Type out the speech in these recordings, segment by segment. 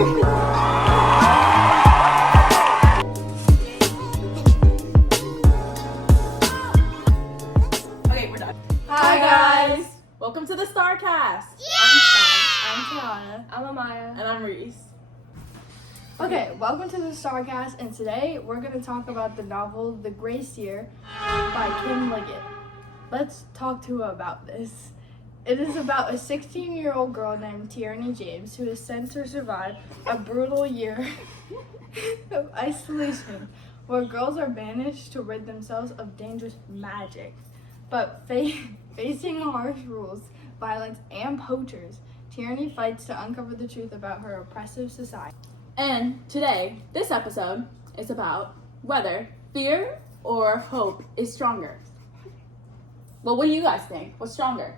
Okay, we're done. Hi guys! Welcome to the Starcast. I'm Sky. I'm Tiana. I'm Amaya. And I'm Reese. Okay, welcome to the Starcast, and today we're going to talk about the novel The Grace Year by Kim Liggett. Let's talk to her about this. It is about a 16-year-old girl named Tierney James who is sent to survive a brutal year of isolation where girls are banished to rid themselves of dangerous magic. But facing harsh rules, violence, and poachers, Tierney fights to uncover the truth about her oppressive society. And today, this episode is about whether fear or hope is stronger. Well, what do you guys think? What's stronger?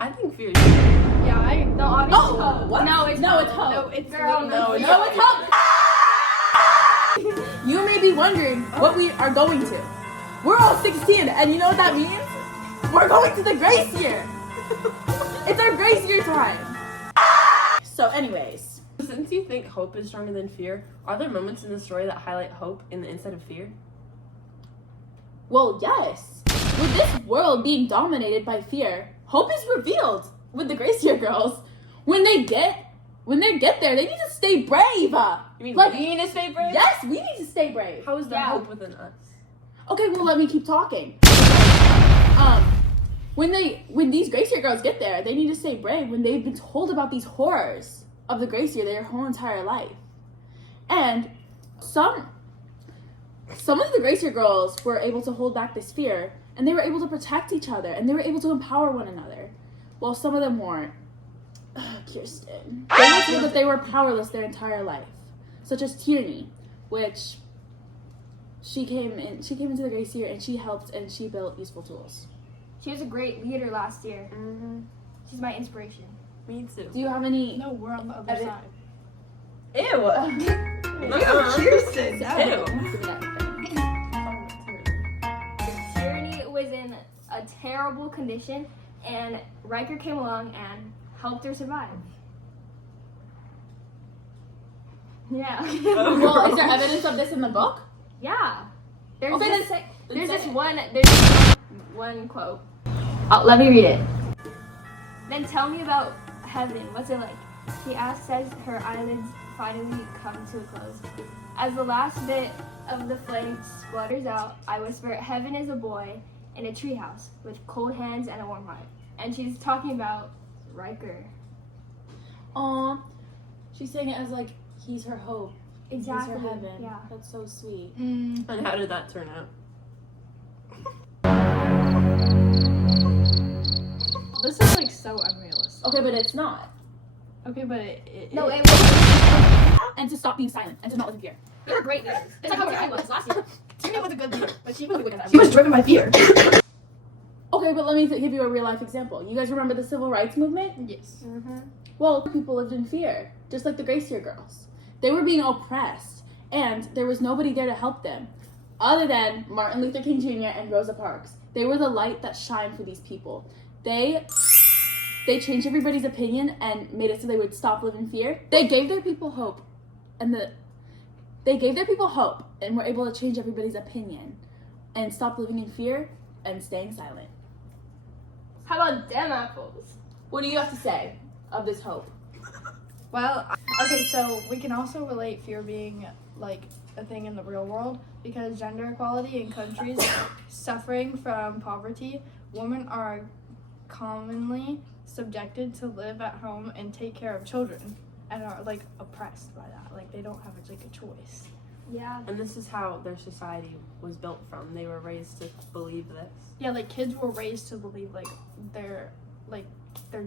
I think fear. Yeah, No, obviously. Oh, what? No, it's no, hope. it's hope. No, it's Girl, literally- No, it's hope. You may be wondering what we are going to. We're all 16, and you know what that means? We're going to the Grace Year. It's our Grace Year time. So, anyways. Since you think hope is stronger than fear, are there moments in the story that highlight hope instead of fear? Well, yes. With this world being dominated by fear, hope is revealed with the Grace Year girls. When they get there, they need to stay brave. You mean like, we need to stay brave? Yes, we need to stay brave. How is that Yeah. hope within us? Okay, well, let me keep talking. When these Grace Year girls get there, they need to stay brave when they've been told about these horrors of the Grace Year their whole entire life. And some of the Grace Year girls were able to hold back this fear, and they were able to protect each other, and they were able to empower one another, while some of them weren't. Kirsten. They were told that they were powerless their entire life, such as Tierney, which she came into the Grace Year, and she helped and she built useful tools. She was a great leader last year. Mm-hmm. She's my inspiration. Me too. Do you have any? No, we're on the other Edit. side. Ew. Kirsten. Ew. Tyranny was in a terrible condition, and Riker came along and helped her survive. Yeah. Well, is there evidence of this in the book? Yeah. There's Okay, this, then there's say this it. one quote. Let me read it. Then tell me about heaven. What's it like? She asks as her eyelids finally come to a close. As the last bit of the flame splutters out, I whisper, heaven is a boy in a treehouse with cold hands and a warm heart. And she's talking about Riker. Aw, she's saying it as like he's her hope. Exactly. He's her heaven. Yeah. That's so sweet. And how did that turn out? This is like so unrealistic. Okay, but it's not. Okay, but it No, it- it was. And to stop being silent and to not live in fear. They were great leaders. It's like how I was last year. Tierney was a good leader, but she was She was driven by fear. Okay, but let me give you a real life example. You guys remember the civil rights movement? Yes. Well, people lived in fear, just like the Grace Year girls. They were being oppressed, and there was nobody there to help them, other than Martin Luther King Jr. and Rosa Parks. They were the light that shined for these people. They changed everybody's opinion and made it so they would stop living in fear. They gave their people hope, and were able to change everybody's opinion and stop living in fear and staying silent. How about them apples? What do you have to say of this hope? Well, okay, so we can also relate fear being like a thing in the real world because gender equality in countries suffering from poverty, women are commonly subjected to live at home and take care of children and are like oppressed by that. Like they don't have like a choice. Yeah. And this is how their society was built from. They were raised to believe this. Yeah, like kids were raised to believe like their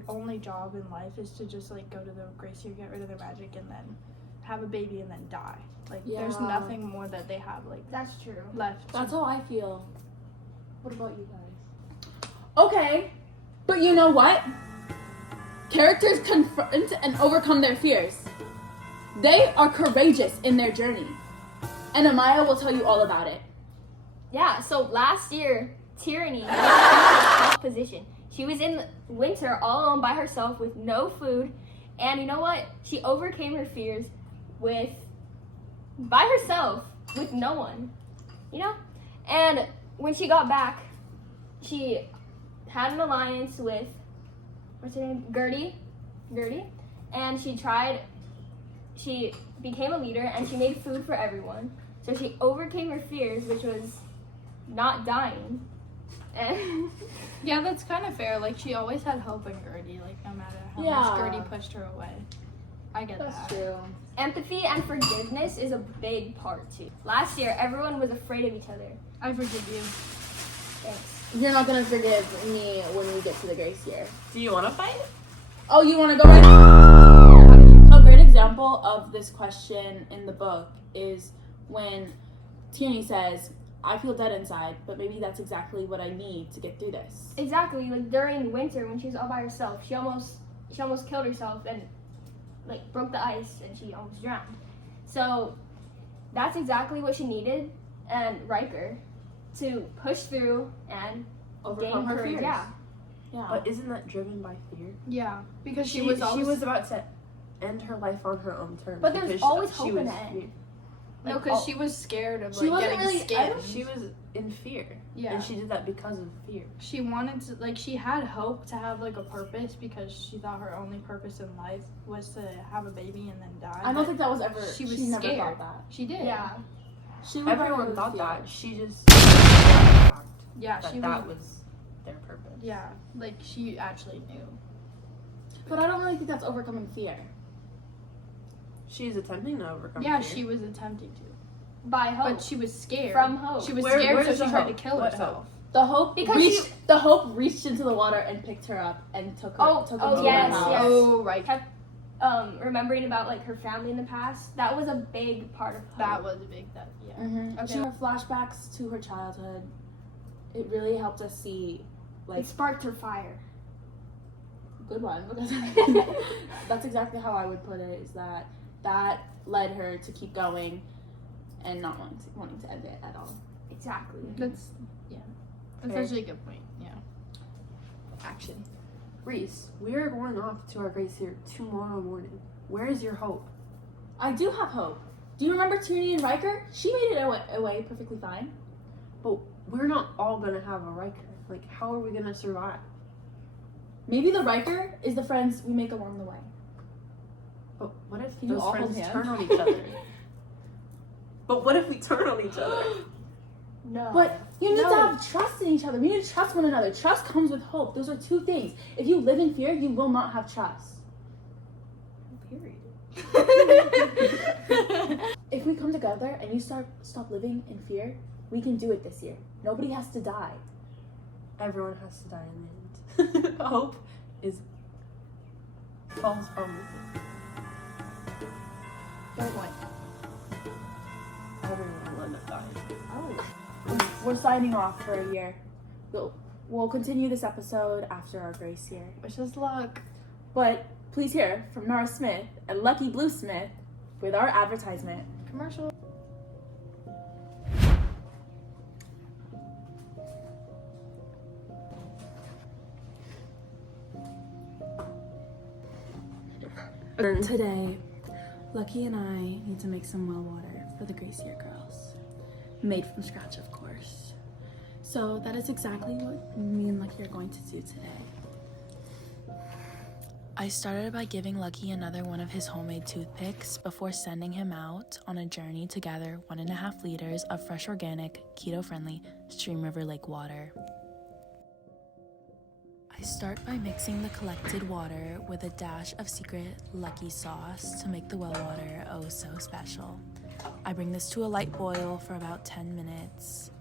only job in life is to just like go to the Grace Year, get rid of their magic, and then have a baby and then die. Like there's Yeah. nothing more that they have like That's true. left. That's how I feel. What about you guys? Okay, but you know what? Characters confront and overcome their fears. They are courageous in their journey. And Amaya will tell you all about it. Yeah, so last year, Tyranny was in a tough position. She was in winter all alone by herself with no food And you know what? She overcame her fears by herself, with no one, you know? And when she got back, she had an alliance with, what's her name? Gertie. And she became a leader, and she made food for everyone. So she overcame her fears, which was not dying. And Yeah, that's kind of fair. Like, she always had hope in Gertie, like, no matter how Yeah. much Gertie pushed her away. I get That's that. true. empathy and forgiveness is a big part too. Last year, everyone was afraid of each other. I forgive you. Thanks. You're not gonna forgive me when we get to the grace year. Do you want to fight? Oh, you want to go right? A great example of this question in the book is when Tierney says, I feel dead inside, but maybe that's exactly what I need to get through this. Exactly, like during winter when she was all by herself, she almost killed herself and like broke the ice and she almost drowned. So that's exactly what she needed, and Riker to push through and Overcome gain her courage. fears. Yeah. Yeah. But isn't that driven by fear? Yeah, because She she was about to end her life on her own terms. But there's because always she hope was in the end. no, like, because she was scared of She like wasn't getting really- I skinned. don't- She was in fear. Yeah. And she did that because of fear. She wanted to, like, she had hope to have like a purpose because she thought her only purpose in life was to have a baby and then die. I don't think that was ever. She was never scared. thought that. She did. Yeah. She would Everyone never thought feel that. it. She just Yeah, that she that was. was their purpose. Yeah, like she actually knew. But I don't really think that's overcoming fear. She's attempting to overcome Yeah, fear. she was attempting to, By hope. but she was scared. From hope. She was Where- scared, where's so she the tried hope? to kill What herself. The hope Because reached into the water and picked her up and took her. Oh, took her oh, to yes, her house. yes. Oh, right. Remembering about like her family in the past, that was a big part of hope. That was a big. That yeah. Mm-hmm. Okay. Her flashbacks to her childhood, it really helped us see, like, It sparked her fire. good one, because that's exactly how I would put it. Is that led her to keep going, and not wanting to end it at all. Exactly. That's Fair. actually a good point. Yeah. Action. Reese, we are going off to our grace here tomorrow morning. Where is your hope? I do have hope. Do you remember Tierney and Riker? She made it away perfectly fine. But we're not all gonna have a Riker. Like, how are we gonna survive? Maybe the Riker is the friends we make along the way. But what if Can you those all friends hold hands? turn on each other? But what if we turn on each other? No. But you need to No. have trust in each other. We need to trust one another. Trust comes with hope. Those are two things. If you live in fear, you will not have trust. Period. If we come together and you stop living in fear, we can do it this year. Nobody has to die. Everyone has to die in the end. Hope is false promises. Fair point. Everyone will end up dying. Oh. We're signing off for a year. We'll continue this episode after our grace year. Wish us luck. But please hear from Nora Smith and Lucky Blue Smith with our advertisement. Commercial. Today, Lucky and I need to make some well water for the Grace Year girls. Made from scratch, of course. So that is exactly what me and Lucky are going to do today. I started by giving Lucky another one of his homemade toothpicks before sending him out on a journey to gather 1.5 liters of fresh organic, keto-friendly Stream River Lake water. I start by mixing the collected water with a dash of secret Lucky sauce to make the well water oh so special. I bring this to a light boil for about 10 minutes.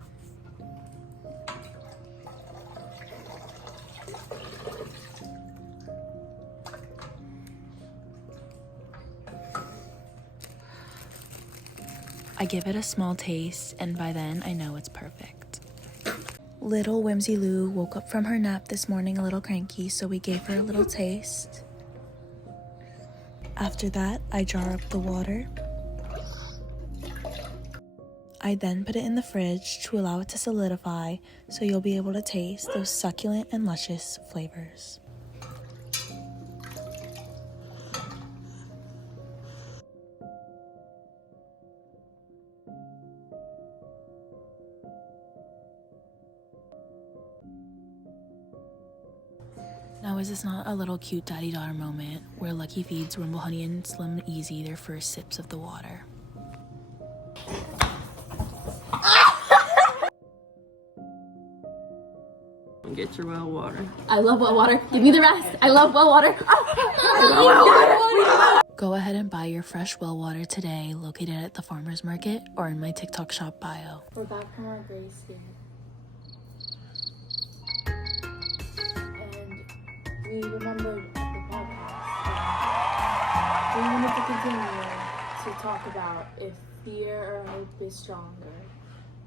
I give it a small taste, and by then I know it's perfect. Little Whimsy Lou woke up from her nap this morning a little cranky, so we gave her a little taste. After that, I jar up the water. I then put it in the fridge to allow it to solidify, so you'll be able to taste those succulent and luscious flavors. Now, is this not a little cute daddy-daughter moment where Lucky feeds Rumble Honey and Slim Easy their first sips of the water? Get your well water. I love well water. Give me the rest. I love well water. Go ahead and buy your fresh well water today, located at the farmer's market or in my TikTok shop bio. We're back from our grace here. And we remembered at the podcast that we wanted to continue to talk about if fear or hope is stronger.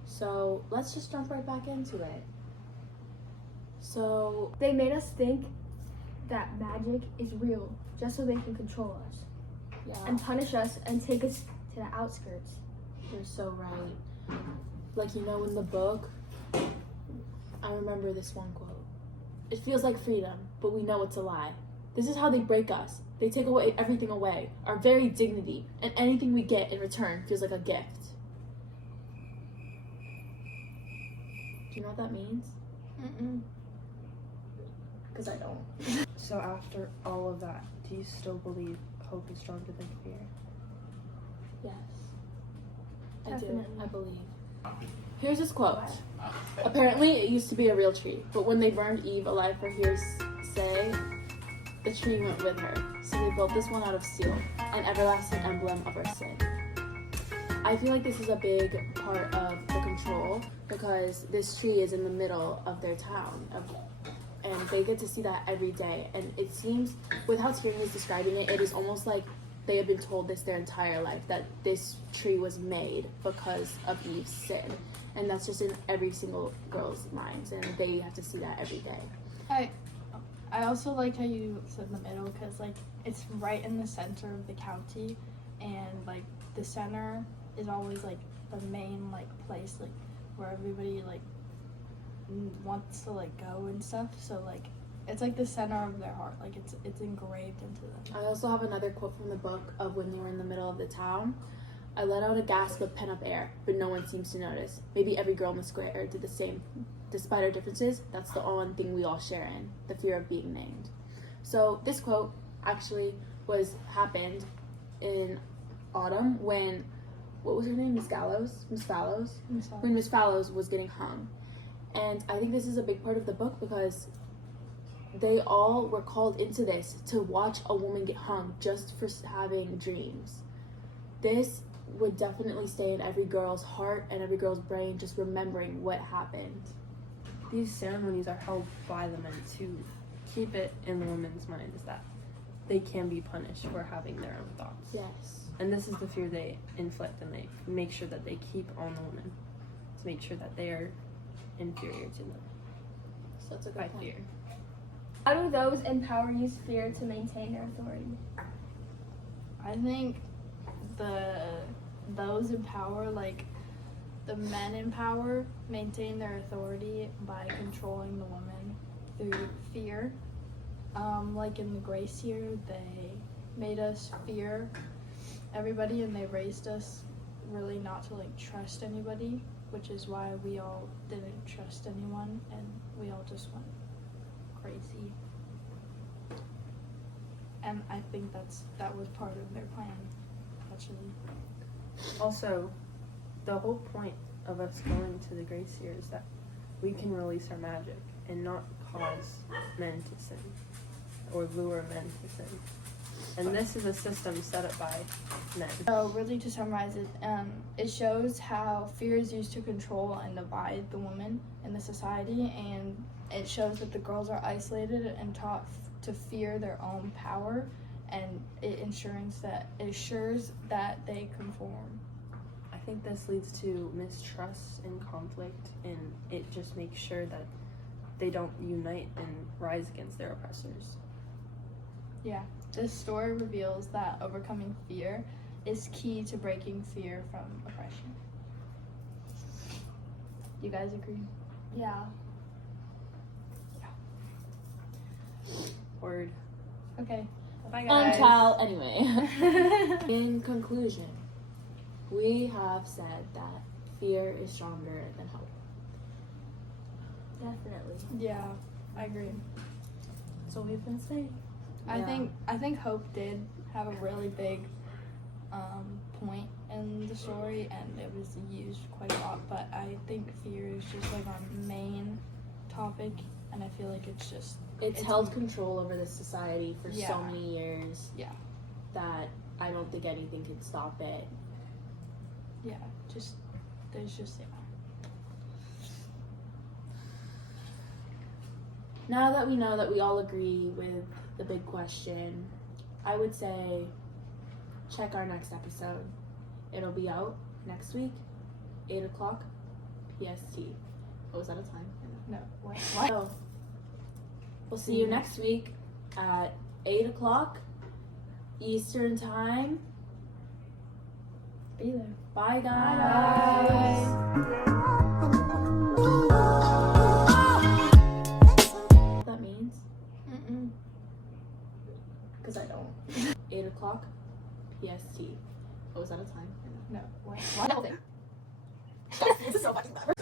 So let's just jump right back into it. So They made us think that magic is real just so they can control us yeah, and punish us and take us to the outskirts. you're so right. Like, you know, in the book, I remember this one quote. It feels like freedom, but we know it's a lie. This is how they break us. They take away everything away, our very dignity, and anything we get in return feels like a gift. Do you know what that means? Mm-mm. Because I don't. So after all of that, do you still believe hope is stronger than fear? Yes. I Definitely. do. I believe. Here's this quote. Apparently, it used to be a real tree, but when they burned Eve alive for hearsay, the tree went with her. So they built this one out of steel, an everlasting emblem of our sin. I feel like this is a big part of the control because this tree is in the middle of their town, and they get to see that every day. And it seems, with how Tyrion is describing it, it is almost like they have been told this their entire life, that this tree was made because of Eve's sin. And that's just in every single girl's minds, and they have to see that every day. I also like how you said the middle because like it's right in the center of the county, and like the center is always like the main like place like where everybody like wants to like go and stuff. So like it's like the center of their heart. Like it's engraved into them. I also have another quote from the book of when they were in the middle of the town. I let out a gasp of pent-up air, but no one seems to notice. Maybe every girl in the square did the same. Despite our differences, that's the one thing we all share in, the fear of being named. So this quote actually happened in autumn when, what was her name, Miss Fallows? When Miss Fallows was getting hung. And I think this is a big part of the book because they all were called into this to watch a woman get hung just for having dreams. This would definitely stay in every girl's heart and every girl's brain, just remembering what happened. These ceremonies are held by the men to keep it in the women's minds that they can be punished for having their own thoughts. Yes. And this is the fear they inflict, and they make sure that they keep on the women to make sure that they are inferior to them. So that's a good By point. fear. How do those in power use fear to maintain their authority? I think those in power, like the men in power, maintain their authority by controlling the women through fear. Like in the Grace Year, they made us fear everybody, and they raised us really not to like trust anybody, which is why we all didn't trust anyone and we all just went crazy. And I think that was part of their plan, actually. Also, the whole point of us going to the Grace Year is that we can release our magic and not cause men to sin or lure men to sin. And this is a system set up by men. So really to summarize it, it shows how fear is used to control and divide the women in the society, and it shows that the girls are isolated and taught to fear their own power, and it assures that they conform. I think this leads to mistrust and conflict, and it just makes sure that they don't unite and rise against their oppressors. Yeah, this story reveals that overcoming fear is key to breaking fear from oppression. You guys agree? Yeah. Word. Okay. Bye, guys. Child, anyway. In conclusion, we have said that fear is stronger than hope. Definitely. Yeah, I agree. That's what we've been saying. I Yeah. think Hope did have a really big point in the story, and it was used quite a lot. But I think fear is just like our main topic, and I feel like It's held control over this society for so Yeah. many years. Yeah. That I don't think anything can stop it. there's Now that we know that we all agree with the big question, I would say check our next episode. It'll be out next week, 8 o'clock PST. Oh, is that a time? No, wait, what? So, we'll see you next week at 8 o'clock Eastern Time. Be there. Bye, guys. What that means? Because I don't. 8 o'clock PST. Oh, is that a time? No, wait, what? This is so fucking bad.